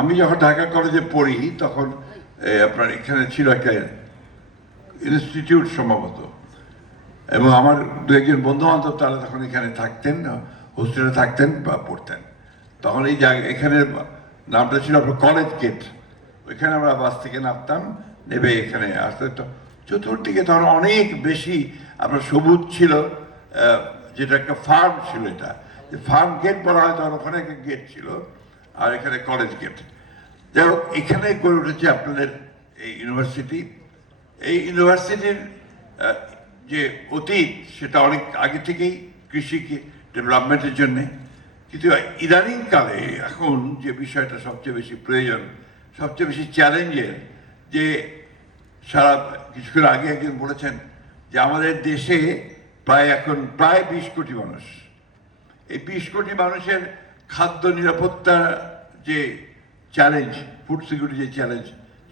আমি যখন ঢাকা কলেজে পড়ি তখন আপনার এখানে ছিল একটা ইনস্টিটিউট সম্ভবত, এবং আমার দু একজন বন্ধু বান্ধব তারা তখন এখানে থাকতেন, হোস্টেলে থাকতেন বা পড়তেন। তখন এই জায়গা এখানে নামটা ছিল আপনার কলেজ গেট। ওইখানে আমরা বাস থেকে নামতাম, নেবে এখানে আসতে। তো চতুর্দিকে তখন অনেক বেশি আপনার সবুজ ছিল, যেটা একটা ফার্ম ছিল, এটা ফার্ম গেট বলা হয়, তখন ওখানে একটা গেট ছিল, আর এখানে কলেজ গেট। যাই হোক, এখানে গড়ে উঠেছে আপনাদের এই ইউনিভার্সিটি। এই ইউনিভার্সিটির যে অতীত সেটা অনেক আগে থেকেই কৃষিকে ডেভেলপমেন্টের জন্যে, কিন্তু ইদানিংকালে এখন যে বিষয়টা সবচেয়ে বেশি প্রয়োজন, সবচেয়ে বেশি চ্যালেঞ্জের, যে সারা কিছুক্ষণ আগে একজন বলেছেন যে আমাদের দেশে এখন প্রায় 20 কোটি মানুষ। এই 20 কোটি মানুষের খাদ্য নিরাপত্তা যে চ্যালেঞ্জ, ফুড সিকিউরিটি যে চ্যালেঞ্জ,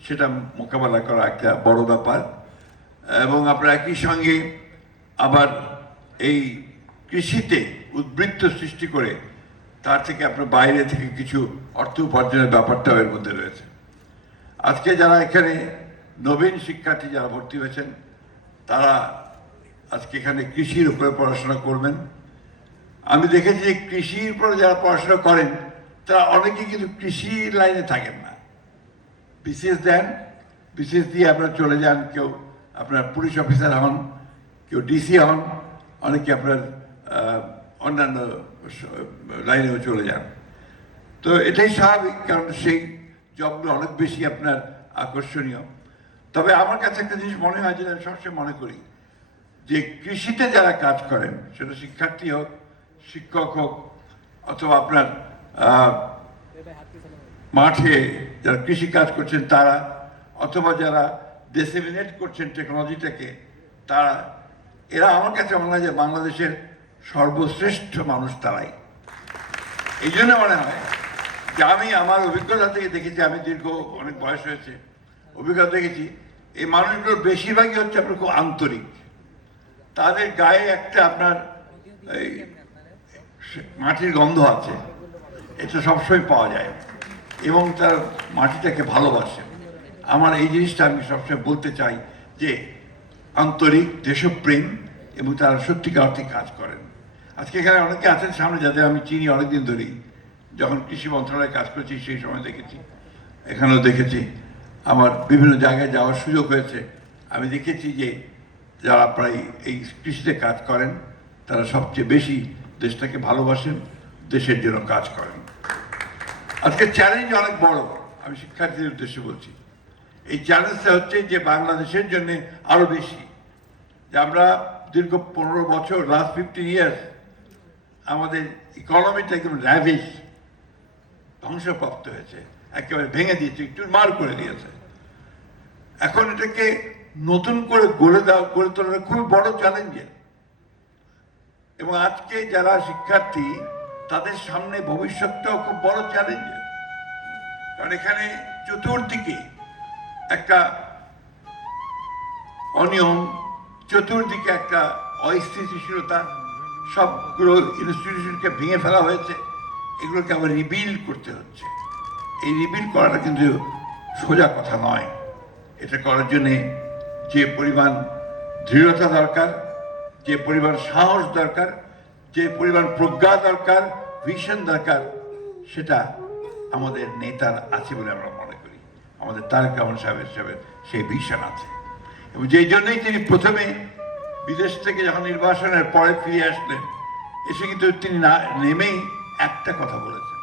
সেটা মোকাবেলা করা একটা বড় ব্যাপার। এবং আপনার একই সঙ্গে আবার এই কৃষিতে উদ্বৃত্ত সৃষ্টি করে তার থেকে আপনার বাইরে থেকে কিছু অর্থ উপার্জনের ব্যাপারটাও এর মধ্যে রয়েছে। আজকে যারা এখানে নবীন শিক্ষার্থী যারা ভর্তি হয়েছেন, তারা আজকে এখানে কৃষির উপরে পড়াশোনা করবেন। আমি দেখেছি যে কৃষির উপরে যারা পড়াশোনা করেন তারা অনেকেই কিন্তু কৃষি লাইনে থাকেন না, বিসিএস দেন, বিসিএস দিয়ে আপনারা চলে যান, কেউ আপনার পুলিশ অফিসার হন, কেউ ডিসি হন, অনেকে আপনার অন্যান্য লাইনেও চলে যান। তো এটাই স্বাভাবিক, কারণ সেই জবগুলো অনেক বেশি আপনার আকর্ষণীয়। তবে আমার কাছে একটা জিনিস মনে হয়, যেটা আমি সবসময় মনে করি, যে কৃষিতে যারা কাজ করেন, সেটা শিক্ষার্থী হোক, শিক্ষক হোক, অথবা আপনার মাঠে যারা কৃষি কাজ করছেন তারা, অথবা যারা ডিসেমিনেট করছেন টেকনোলজিটাকে, তারা, এরা আমার কাছে মনে হয় যে বাংলাদেশের সর্বশ্রেষ্ঠ মানুষ তারাই। এই জন্য মনে হয় যে আমি আমার অভিজ্ঞতা থেকে দেখেছি, আমি দীর্ঘ অনেক বয়স হয়েছে, অভিজ্ঞতা দেখেছি, এই মানুষগুলোর বেশিরভাগই হচ্ছে আপনার খুব আন্তরিক। তাদের গায়ে একটা আপনার এই মাটির গন্ধ আছে, এটা সবসময় পাওয়া যায়, এবং তার মাটিটাকে ভালোবাসে। আমার এই জিনিসটা আমি সবসময় বলতে চাই, যে আন্তরিক, দেশপ্রেম, এবং তারা সত্যিকার অর্থে কাজ করেন। আজকে এখানে অনেকে আছেন সামনে, যাদের আমি চিনি অনেকদিন ধরেই, যখন কৃষি মন্ত্রণালয়ে কাজ করছি সেই সময় দেখেছি, এখানেও দেখেছি, আমার বিভিন্ন জায়গায় যাওয়ার সুযোগ হয়েছে। আমি দেখেছি যে যারা প্রায় এই কৃষিতে কাজ করেন তারা সবচেয়ে বেশি দেশটাকে ভালোবাসেন, দেশের জন্য কাজ করেন। আজকে চ্যালেঞ্জ অনেক বড়, আমি শিক্ষার্থীদের উদ্দেশ্যে বলছি। এই চ্যালেঞ্জটা হচ্ছে যে বাংলাদেশের জন্য আরো বেশি, যে আমরা দীর্ঘ 15 বছর, লাস্ট 15 ইয়ার্স, আমাদের ইকোনমিটা একদম র্যাভিশ, ধ্বংসপ্রাপ্ত হয়েছে, একেবারে ভেঙে দিয়েছে, চুরমার করে দিয়েছে। এখন এটাকে নতুন করে গড়ে তোলাটা খুবই বড় চ্যালেঞ্জের। এবং আজকে যারা শিক্ষার্থী, তাদের সামনে ভবিষ্যৎটাও খুব বড় চ্যালেঞ্জের, কারণ এখানে চতুর্দিকে একটা অনিয়ম, চতুর্দিকে একটা অস্থিতিশীলতা, সবগুলো ইনস্টিটিউশনকে ভেঙে ফেলা হয়েছে, এগুলোকে আবার রিবিল্ড করতে হচ্ছে। এই রিবিল্ড করাটা কিন্তু সোজা কথা নয়। এটা করার জন্যে যে পরিমাণ দৃঢ়তা দরকার, যে পরিমাণ সাহস দরকার, যে পরিমাণ প্রজ্ঞা দরকার, ভিশন দরকার, সেটা আমাদের নেতার আছে বলে আমরা মনে করি। আমাদের তারেক রহমান সাহেবের সেই ভিশন আছে, এবং যেই জন্যই তিনি প্রথমে বিদেশ থেকে যখন নির্বাসনের পরে ফিরে আসলেন, এসে কিন্তু তিনি নেমেই একটা কথা বলেছেন,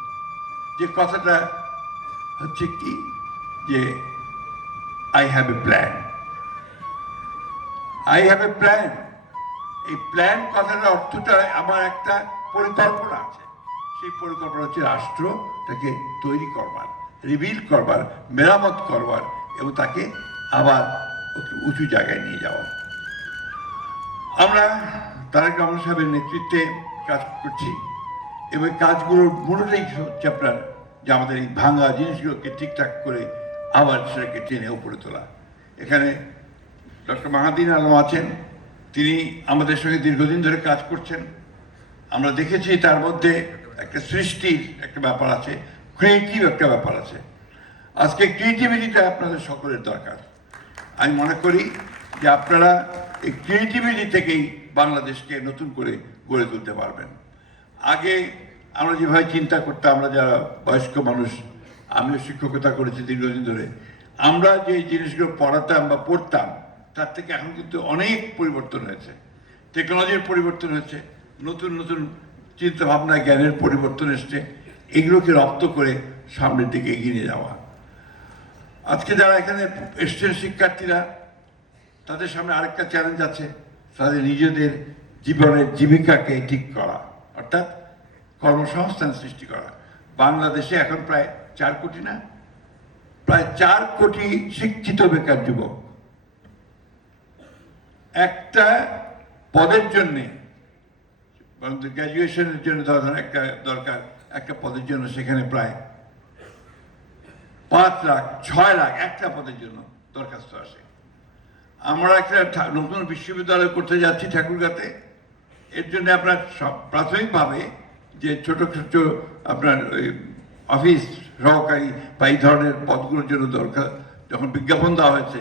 যে কথাটা হচ্ছে কি, যে I have a plan, I have a plan. এই প্ল্যান কথাটার অর্থটা, আমার একটা পরিকল্পনা আছে, সেই পরিকল্পনা হচ্ছে রাষ্ট্রটাকে তৈরি করবার, রিবিল্ড করবার, মেরামত করবার, এবং তাকে আবার উঁচু জায়গায় নিয়ে যাওয়ার। আমরা তারেক রহমান সাহেবের নেতৃত্বে কাজ করছি, এবং কাজগুলোর মূলটাই হচ্ছে আপনার যে আমাদের এই ভাঙা জিনিসগুলোকে ঠিকঠাক করে আবার সেটাকে টেনে উপরে তোলা। এখানে ডক্টর মাহাদিন আলম আছেন, তিনি আমাদের সঙ্গে দীর্ঘদিন ধরে কাজ করছেন। আমরা দেখেছি তার মধ্যে একটা সৃষ্টির একটা ব্যাপার আছে, ক্রিয়েটিভ একটা ব্যাপার আছে। আজকে ক্রিয়েটিভিটিটা আপনাদের সকলের দরকার। আমি মনে করি যে আপনারা এই ক্রিয়েটিভিটি থেকেই বাংলাদেশকে নতুন করে গড়ে তুলতে পারবেন। আগে আমরা যেভাবে চিন্তা করতাম, আমরা যারা বয়স্ক মানুষ, আমিও শিক্ষকতা করেছি দীর্ঘদিন ধরে, আমরা যে জিনিসগুলো পড়াতাম বা পড়তাম তার থেকে এখন কিন্তু অনেক পরিবর্তন হয়েছে। টেকনোলজির পরিবর্তন হয়েছে, নতুন নতুন চিন্তা ভাবনা জ্ঞানের পরিবর্তন এসছে। এগুলোকে রপ্ত করে সামনের দিকে এগিয়ে নিয়ে যাওয়া। আজকে যারা এখানে এসছেন শিক্ষার্থীরা, তাদের সামনে আরেকটা চ্যালেঞ্জ আছে, তাদের নিজেদের জীবনের জীবিকাকে ঠিক করা, অর্থাৎ কর্মসংস্থান সৃষ্টি করা। বাংলাদেশে এখন প্রায় 4 কোটি না, প্রায় 4 কোটি শিক্ষিত বেকার যুবক। একটা পদের জন্যে, গ্র্যাজুয়েশনের জন্য ধরেন একটা দরকার, একটা পদের জন্য সেখানে প্রায় 5 লাখ 6 লাখ একটা পদের জন্য দরখাস্ত আসে। আমরা একটা নতুন বিশ্ববিদ্যালয় করতে যাচ্ছি ঠাকুরগাঁতে। এর জন্য আপনার সব প্রাথমিকভাবে যে ছোট ছোট আপনার ওই অফিস সহকারী বা এই ধরনের পদগুলোর জন্য দরকার, যখন বিজ্ঞাপন দেওয়া হয়েছে,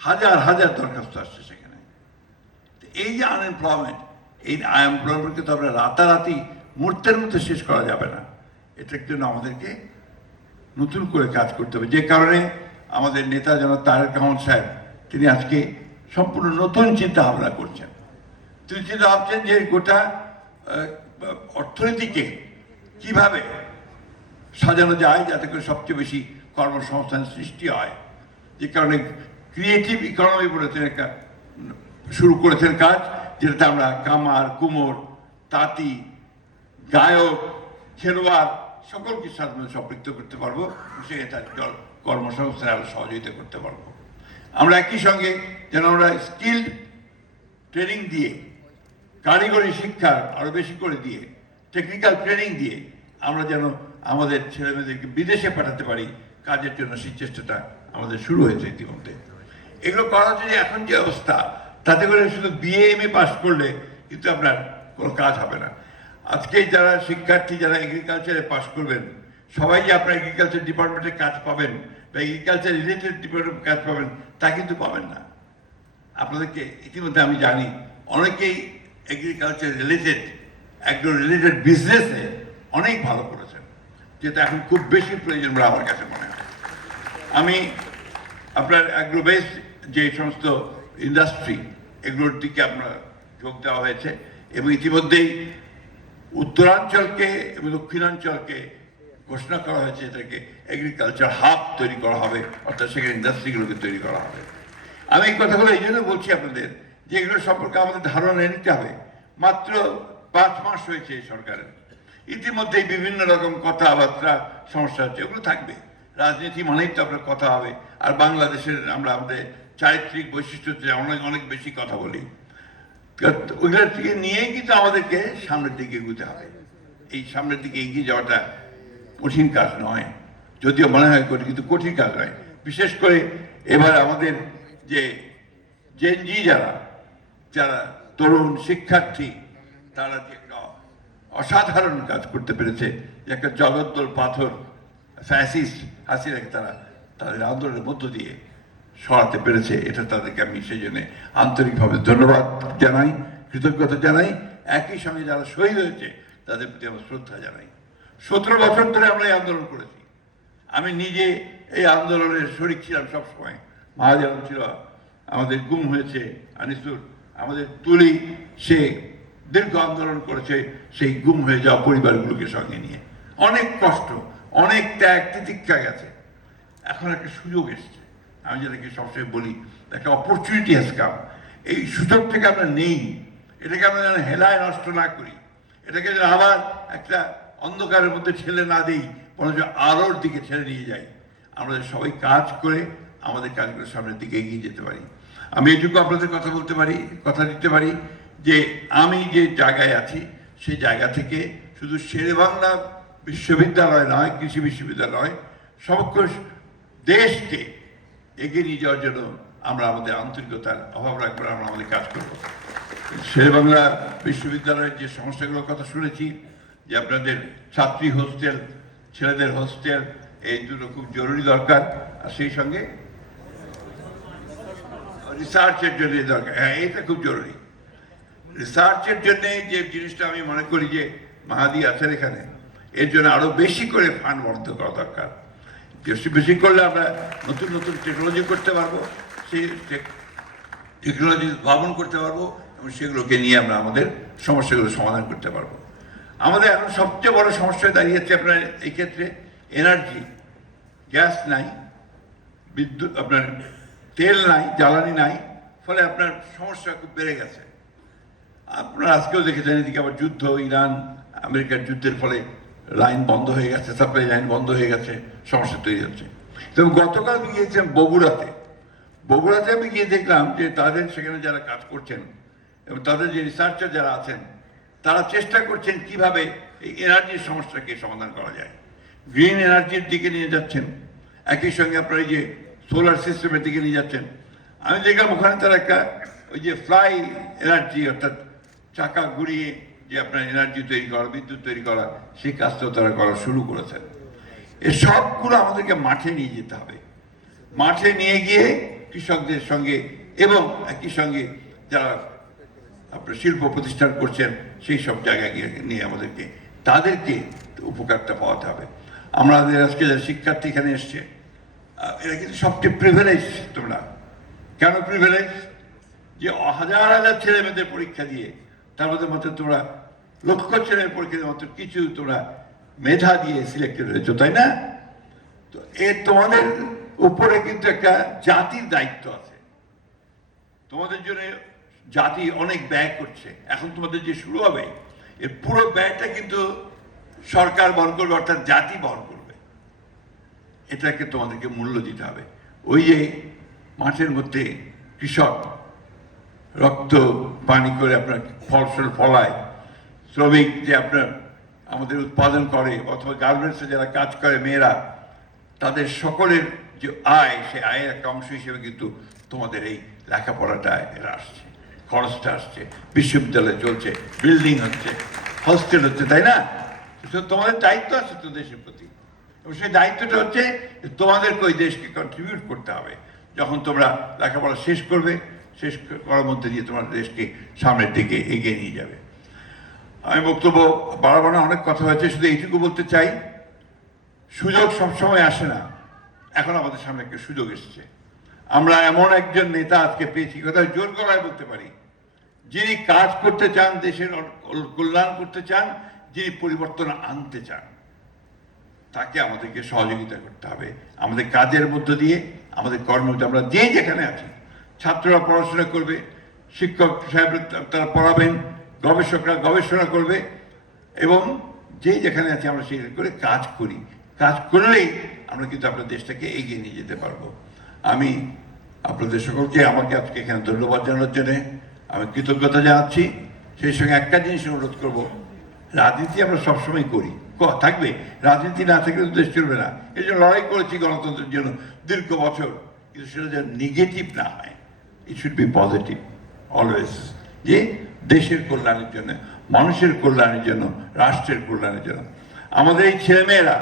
হাজার হাজার দরখাস্ত আসছে সেখানে। এই যে আনএমপ্লয়মেন্ট, এই আনএমপ্লয়মেন্টকে তো আমরা রাতারাতি মুহূর্তের মধ্যে শেষ করা যাবে না। এটার জন্য আমাদেরকে নতুন করে কাজ করতে হবে। যে কারণে আমাদের নেতা জনাব তারেক রহমান সাহেব, তিনি আজকে সম্পূর্ণ নতুন চিন্তা ভাবনা করছেন। তিনি চিন্তা ভাবছেন যে গোটা অর্থনীতিকে কিভাবে সাজানো যায় যাতে করে সবচেয়ে বেশি কর্মসংস্থান সৃষ্টি হয়। যে কারণে ক্রিয়েটিভ ইকোনমি বলে তিনি একটা শুরু করেছেন কাজ, যেটাতে আমরা কামার, কুমোর, তাঁতি, গায়ক, খেলোয়াড় সকলকে সাধারণত সম্পৃক্ত করতে পারবো, সেখানে তার কর্মসংস্থানে আমরা সহযোগিতা করতে পারবো। আমরা একই সঙ্গে যেন আমরা স্কিল ট্রেনিং দিয়ে, কারিগরি শিক্ষা আরও বেশি করে দিয়ে, টেকনিক্যাল ট্রেনিং দিয়ে আমরা যেন আমাদের ছেলেমেয়েদেরকে বিদেশে পাঠাতে পারি কাজের জন্য, সেই চেষ্টাটা আমাদের শুরু হয়েছে ইতিমধ্যে। এগুলো করার জন্য এখন যে অবস্থা, তাতে করে শুধু বিএ এমএ পাস করলে কিন্তু আপনার কোনো কাজ হবে না। আজকে যারা শিক্ষার্থী, যারা এগ্রিকালচারে পাস করবেন, সবাই যে আপনার এগ্রিকালচার ডিপার্টমেন্টে কাজ পাবেন বা এগ্রিকালচার রিলেটেড ডিপার্টমেন্টে কাজ পাবেন তা কিন্তু পাবেন না। আপনাদেরকে ইতিমধ্যে আমি জানি অনেকেই এগ্রিকালচার রিলেটেড, একজন রিলেটেড বিজনেসে অনেক ভালো করেছেন, যেটা এখন খুব বেশি প্রয়োজন বলে আমার কাছে মনে হয়। আমি আপনার অ্যাগ্রো বেসড যে সমস্ত ইন্ডাস্ট্রি, এগুলোর দিকে আপনার যোগ দেওয়া হয়েছে এবং ইতিমধ্যেই উত্তরাঞ্চলকে এবং দক্ষিণাঞ্চলকে ঘোষণা করা হয়েছে এটাকে এগ্রিকালচার হাব তৈরি করা হবে, অর্থাৎ সেখানে ইন্ডাস্ট্রিগুলোকে তৈরি করা হবে। আমি এই কথাগুলো এই জন্য বলছি আপনাদের যে এগুলো সম্পর্কে আমাদের ধারণা নিতে হবে। মাত্র 5 মাস হয়েছে এই সরকারের, ইতিমধ্যেই বিভিন্ন রকম কথাবার্তা সমস্যা হচ্ছে, এগুলো থাকবে। রাজনীতি মানেই তো আপনার কথা হবে। আর বাংলাদেশের আমরা আমাদের চারিত্রিক বৈশিষ্ট্য হচ্ছে অনেক অনেক বেশি কথা বলি, ওইগুলোর থেকে নিয়েই কিন্তু আমাদেরকে সামনের দিকে এগোতে হবে। এই সামনের দিকে এগিয়ে যাওয়াটা কঠিন কাজ নয়, যদিও মনে হয় কঠিন, কিন্তু কঠিন কাজ নয়। বিশেষ করে এবার আমাদের যে জেনজি যারা যারা তরুণ শিক্ষার্থী, তারা যে একটা অসাধারণ কাজ করতে পেরেছে, যে একটা জগদ্দল পাথর ফ্যাসিস্ট হাসিনাকে তারা তাদের আন্দোলনের মধ্য দিয়ে সরাতে পেরেছে, এটা তাদেরকে আমি সেই জন্য আন্তরিকভাবে ধন্যবাদ জানাই, কৃতজ্ঞতা জানাই। একই সঙ্গে যারা শহীদ হয়েছে তাদের প্রতি আমার শ্রদ্ধা জানাই। 17 বছর ধরে আমরা এই আন্দোলন করেছি, আমি নিজে এই আন্দোলনের শরিক ছিলাম সবসময়। মহাজন ছিল, আমাদের গুম হয়েছে আনিসুর, আমাদের তুলি, সে দীর্ঘ আন্দোলন করেছে সেই গুম হয়ে যাওয়া পরিবারগুলোকে সঙ্গে নিয়ে। অনেক কষ্ট, অনেক ত্যাগ তিতিক্ষা গেছে, এখন একটা সুযোগ এসছে। আমি যেটাকে সবসময় বলি, একটা অপরচুনিটি হ্যাজ কাম। এই সুযোগ থেকে আমরা নেই, এটাকে আমরা যেন হেলায় নষ্ট না করি, এটাকে যেন আবার একটা অন্ধকারের মধ্যে ঠেলে না দিই, বরঞ্চ আলোর দিকে ঠেলে নিয়ে যাই। আমরা সবাই কাজ করে আমাদের কাজগুলো সামনের দিকে এগিয়ে যেতে পারি। আমি এইটুকু আপনাদের কথা বলতে পারি, কথা দিতে পারি যে আমি যে জায়গায় আছি সেই জায়গা থেকে শুধু শেরেবাংলা বিশ্ববিদ্যালয় নয়, কৃষি বিশ্ববিদ্যালয়, সমগ্র দেশকে এগিয়ে নিয়ে যাওয়ার জন্য আমরা আমাদের আন্তরিকতার অভাব রাখবো, আমরা আমাদের কাজ করব। শেরেবাংলা বিশ্ববিদ্যালয়ের যে সমস্যাগুলোর কথা শুনেছি, যে আপনাদের ছাত্রী হোস্টেল, ছেলেদের হোস্টেল, এই দুটো খুব জরুরি দরকার। আর সেই সঙ্গে রিসার্চের জন্য দরকার, হ্যাঁ এটা খুব জরুরি। রিসার্চের জন্য যে জিনিসটা আমি মনে করি যে মাহাদি আছেন এখানে, এর জন্য আরো বেশি করে ফান্ড বরাদ্দ করা দরকার। বেশি বেশি করলে আমরা নতুন নতুন টেকনোলজি করতে পারবো, সেই টেকনোলজি উদ্ভাবন করতে পারবো এবং সেগুলোকে নিয়ে আমরা আমাদের সমস্যাগুলো সমাধান করতে পারবো। আমাদের এখন সবচেয়ে বড় সমস্যা দাঁড়িয়েছে আপনার এই ক্ষেত্রে এনার্জি, গ্যাস নাই, বিদ্যুৎ আপনার তেল নাই, জ্বালানি নাই, ফলে আপনার সমস্যা খুব বেড়ে গেছে। আপনারা আজকেও দেখেছেন এদিকে আবার যুদ্ধ, ইরান আমেরিকার যুদ্ধের ফলে লাইন বন্ধ হয়ে গেছে, সাপ্লাই লাইন বন্ধ হয়ে গেছে, সমস্যা তৈরি হচ্ছে। তবে গতকাল আমি গিয়েছিলাম বগুড়াতে আমি গিয়ে দেখলাম যে তাদের সেখানে যারা কাজ করছেন এবং তাদের যে রিসার্চার যারা আছেন তারা চেষ্টা করছেন কিভাবে এই এনার্জির সমস্যাকে সমাধান করা যায়। গ্রিন এনার্জির দিকে নিয়ে যাচ্ছেন, একই সঙ্গে আপনার এই যে সোলার সিস্টেমের দিকে নিয়ে যাচ্ছেন। আমি দেখলাম ওখানে তারা একটা ওই যে ফ্লাই এনার্জি, অর্থাৎ চাকা ঘুরিয়ে যে আপনার এনার্জি তৈরি করা, বিদ্যুৎ তৈরি করা, সেই কাজটাও তারা করা শুরু করেছেন। এই সবগুলো আমাদেরকে মাঠে নিয়ে যেতে হবে, মাঠে নিয়ে গিয়ে কৃষকদের সঙ্গে এবং একই সঙ্গে যারা আপনার শিল্প প্রতিষ্ঠান করছেন সেই সব জায়গায় গিয়ে নিয়ে আমাদেরকে তাদেরকে উপকারটা পাওয়াতে হবে। আমাদের আজকে যারা শিক্ষার্থী এখানে এসছে এরা কিন্তু সবচেয়ে প্রিভিলেজ। তোমরা কেন প্রিভিলেজ? যে হাজার হাজার ছেলে মেয়েদের পরীক্ষা দিয়ে তার মধ্যে মাত্র তোমরা লক্ষ ছেলের পরীক্ষা দিয়ে মাত্র কিছু তোমরা মেধা দিয়ে সিলেক্টেড হয়েছো, তাই না? তো তোমাদের উপরে কিন্তু একটা জাতির দায়িত্ব আছে। তোমাদের জন্য জাতি অনেক ব্যয় করছে। এখন তোমাদের যে শুরু হবে এর পুরো ব্যয়টা কিন্তু সরকার বহন করবে, অর্থাৎ জাতি বহন করবে। এটাকে তোমাদেরকে মূল্য দিতে হবে। ওই যে মাঠের মধ্যে কৃষক রক্ত পানি করে আপনার ফসল ফলায়, শ্রমিক যে আপনার আমাদের উৎপাদন করে, অথবা গার্মেন্টসে যারা কাজ করে মেয়েরা, তাদের সকলের যে আয়, সে আয়ের একটা অংশ হিসেবে কিন্তু তোমাদের এই লেখাপড়াটা এরা আসছে, খরচটা আসছে, বিশ্ববিদ্যালয় চলছে, বিল্ডিং হচ্ছে, হস্টেল হচ্ছে, তাই না? তোমাদের দায়িত্ব আছে তো দেশের প্রতি, এবং সেই দায়িত্বটা হচ্ছে তোমাদেরকে ওই দেশকে কন্ট্রিবিউট করতে হবে। যখন তোমরা লেখাপড়া শেষ করবে, শেষ করার মধ্যে দিয়ে তোমার দেশকে সামনের দিকে এগিয়ে নিয়ে যাবে। আমি বক্তব্য বাড়াবো না, অনেক কথা হয়েছে, শুধু এইটুকু বলতে চাই, সুযোগ সবসময় আসে না। এখন আমাদের সামনে একটা সুযোগ এসেছে। আমরা এমন একজন নেতা আজকে পেয়েছি, কথা জোর গলায় বলতে পারি, যিনি কাজ করতে চান, দেশের কল্যাণ করতে চান, যিনি পরিবর্তন আনতে চান। তাকে আমাদেরকে সহযোগিতা করতে হবে আমাদের কাজের মধ্য দিয়ে, আমাদের কর্ম। আমরা যে যেখানে আছি, ছাত্ররা পড়াশোনা করবে, শিক্ষক সাহেব তারা পড়াবেন, গবেষকরা গবেষণা করবে, এবং যে যেখানে আছি আমরা সেই করে কাজ করি। কাজ করলেই আমরা কিন্তু আপনার দেশটাকে এগিয়ে নিয়ে যেতে পারবো। আমি আপনাদের সকলকে আমাকে আজকে এখানে ধন্যবাদ জানানোর জন্য আমি কৃতজ্ঞতা জানাচ্ছি। সেই সঙ্গে একটা জিনিস অনুরোধ করব, রাজনীতি আমরা সবসময় করি, থাকবে, রাজনীতি না থাকলে তো দেশ চলবে না। এই জন্য লড়াই করেছি গণতন্ত্রের জন্য দীর্ঘ বছর, কিন্তু সেটা যেন নেগেটিভ না হয়, it should be positive always, যে দেশের কল্যাণের জন্য, মানুষের কল্যাণের জন্য, রাষ্ট্রের কল্যাণের জন্য। আমাদের এই ছেলেমেয়েরা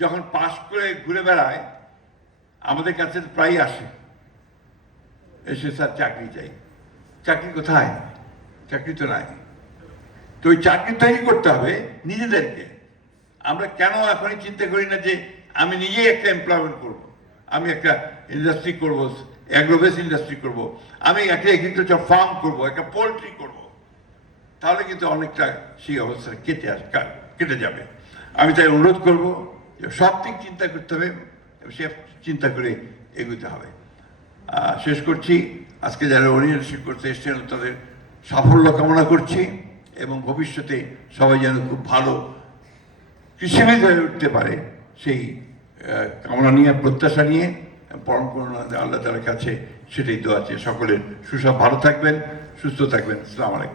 যখন পাশ করে ঘুরে বেড়ায় আমাদের কাছে প্রায় আসে, এসে স্যার চাকরি চাই। চাকরি কোথায়? চাকরি তো নাই। তো ওই চাকরি তৈরি করতে হবে নিজেদেরকে। আমরা কেন এখনই চিন্তা করি না যে আমি নিজেই একটা এমপ্লয়মেন্ট করব, আমি একটা ইন্ডাস্ট্রি করব, অ্যাগ্রোবেস ইন্ডাস্ট্রি করব, আমি একটা এগ্রিকালচার ফার্ম করব, একটা পোলট্রি করব, তাহলে কিন্তু অনেকটা সেই অবস্থা কেটে যাবে। আমি তাই অনুরোধ করব যে সব দিক চিন্তা করতে হবে, সে চিন্তা করে এগোতে হবে। শেষ করছি, আজকে যারা অরিয়েন্টেশন করতে এসেছেন তাদের সাফল্য কামনা করছি, এবং ভবিষ্যতে সবাই যেন খুব ভালো কৃষিবিদ হয়ে উঠতে পারে সেই কামনা নিয়ে, প্রত্যাশা নিয়ে, পরম করুণা আল্লাহ তাআলার কাছে সেটাই দোয়া আছে। সকলের সুসব, ভালো থাকবেন, সুস্থ থাকবেন। আসসালামু আলাইকুম।